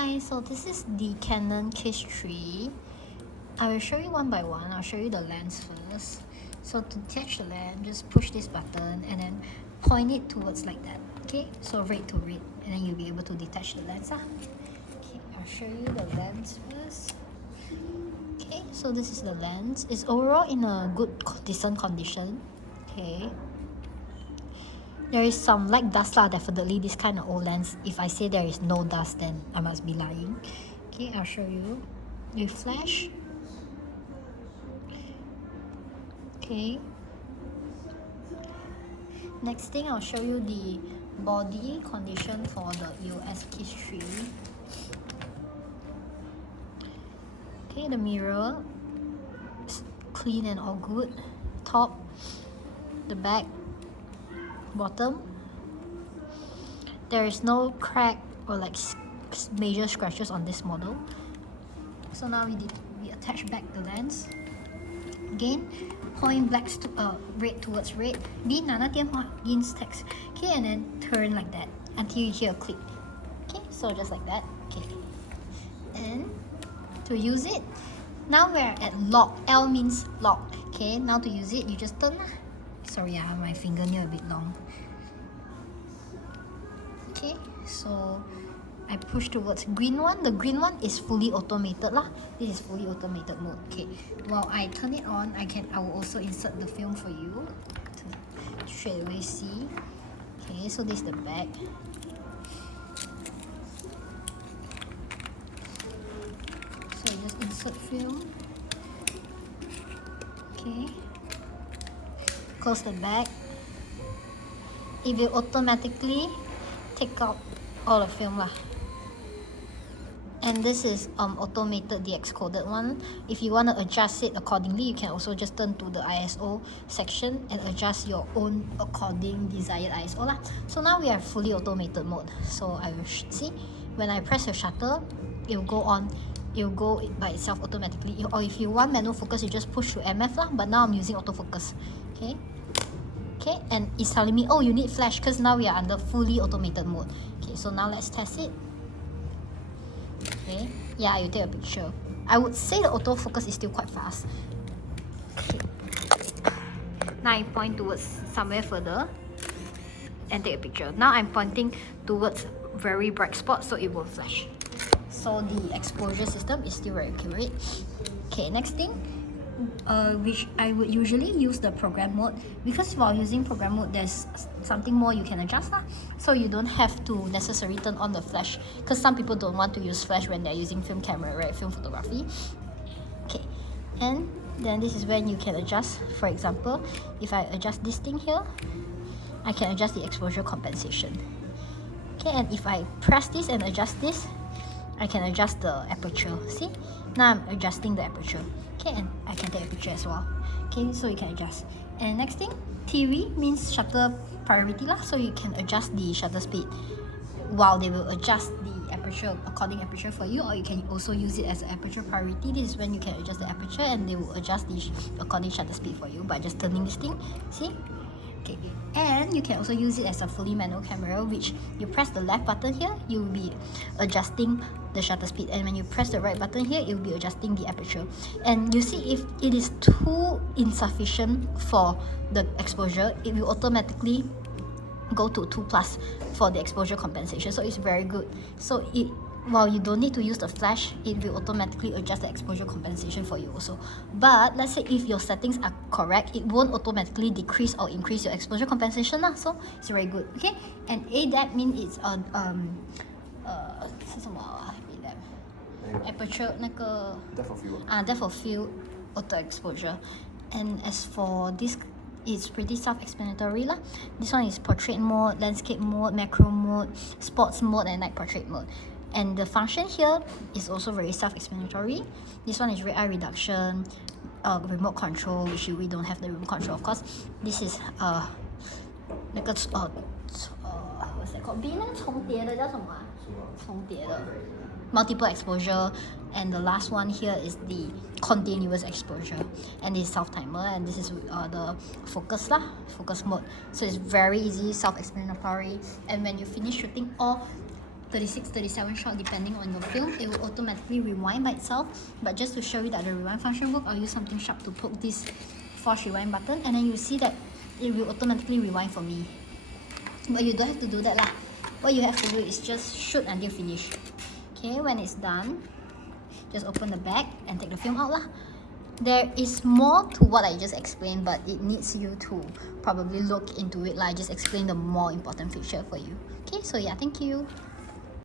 Hi, so this is the Canon Case 3. I will show you one by one. I'll show you the lens first. So to detach the lens, just push this button and then point it towards like that. Okay, so red to red, and then you'll be able to detach the lens. Okay, I'll show you the lens first. Okay, so this is the lens. It's overall in a good, decent condition. Okay. There is some like dust lah, definitely this kind of old lens. If I say there is no dust, then I must be lying. Okay, I'll show you. You flash. Okay. Next thing, I'll show you the body condition for the EOS Case 3. Okay, the mirror is clean and all good. Top, the back, bottom. There is no crack or like major scratches on this model. So now we attach back the lens. Again, point red towards red. Green green's text. Okay, and then turn like that until you hear a click. Okay, so just like that. Okay, and to use it, now we're at lock. L means lock. Okay, now to use it, you just turn. Sorry, I have my fingernail a bit long. Okay, so I push towards green one. The green one is fully automated lah. This is fully automated mode. Okay, while I turn it on, I will also insert the film for you to straight away see. Okay, so this is the back. So you just insert film. Okay. Close the back. It will automatically take out all the film lah. And this is automated DX coded one. If you want to adjust it accordingly, you can also just turn to the ISO section and adjust your own according desired ISO lah. So now we are fully automated mode. So I will see when I press the shutter, it will go on. It will go by itself automatically. Or if you want manual focus, you just push to MF lah. But now I'm using autofocus. Okay. Okay, and it's telling me, oh, you need flash because now we are under fully automated mode. Okay, so now let's test it. Okay, yeah, you take a picture. I would say the autofocus is still quite fast. Okay, now I point towards somewhere further and take a picture. Now I'm pointing towards very bright spots, so it won't flash. So the exposure system is still very accurate. Okay, next thing. Which I would usually use the program mode, because while using program mode there's something more you can adjust lah. So you don't have to necessarily turn on the flash, because some people don't want to use flash when they're using film camera, right? Film photography. Okay, and then this is when you can adjust. For example, if I adjust this thing here, I can adjust the exposure compensation. Okay, and if I press this and adjust this, I can adjust the aperture. See, now I'm adjusting the aperture. Okay, and I can take a picture as well. Okay, so you can adjust. And next thing, TV means shutter priority lah. So you can adjust the shutter speed while they will adjust the aperture according aperture for you, or you can also use it as an aperture priority. This is when you can adjust the aperture and they will adjust the according shutter speed for you by just turning this thing. See? Okay, and you can also use it as a fully manual camera, which you press the left button here, you will be adjusting the shutter speed, and when you press the right button here, it will be adjusting the aperture. And you see, if it is too insufficient for the exposure, it will automatically go to 2+ for the exposure compensation. So it's very good. So while you don't need to use the flash, it will automatically adjust the exposure compensation for you also. But let's say if your settings are correct, it won't automatically decrease or increase your exposure compensation lah. So it's very good. Okay, and ADAP means it's aperture 那个 depth of field auto exposure. And as for this, it's pretty self-explanatory lah. This one is portrait mode, landscape mode, macro mode, sports mode, and night portrait mode. And the function here is also very self-explanatory. This one is red eye reduction, remote control, which we don't have the remote control, of course. This is what's that called? 比那个重叠的叫什么啊？重叠的 multiple exposure. And the last one here is the continuous exposure, and this is self timer, and this is the focus mode. So it's very easy, self-explanatory, and when you finish shooting all 36, 37 shot depending on your film. It will automatically rewind by itself. But just to show you that the rewind function works, I'll use something sharp to poke this force rewind button, and then you see that it will automatically rewind for me. But you don't have to do that lah. What you have to do is just shoot until finish. Okay, when it's done, just open the bag and take the film out lah. There is more to what I just explained, but it needs you to probably look into it. Like I just explained the more important feature for you. Okay, so yeah, thank you.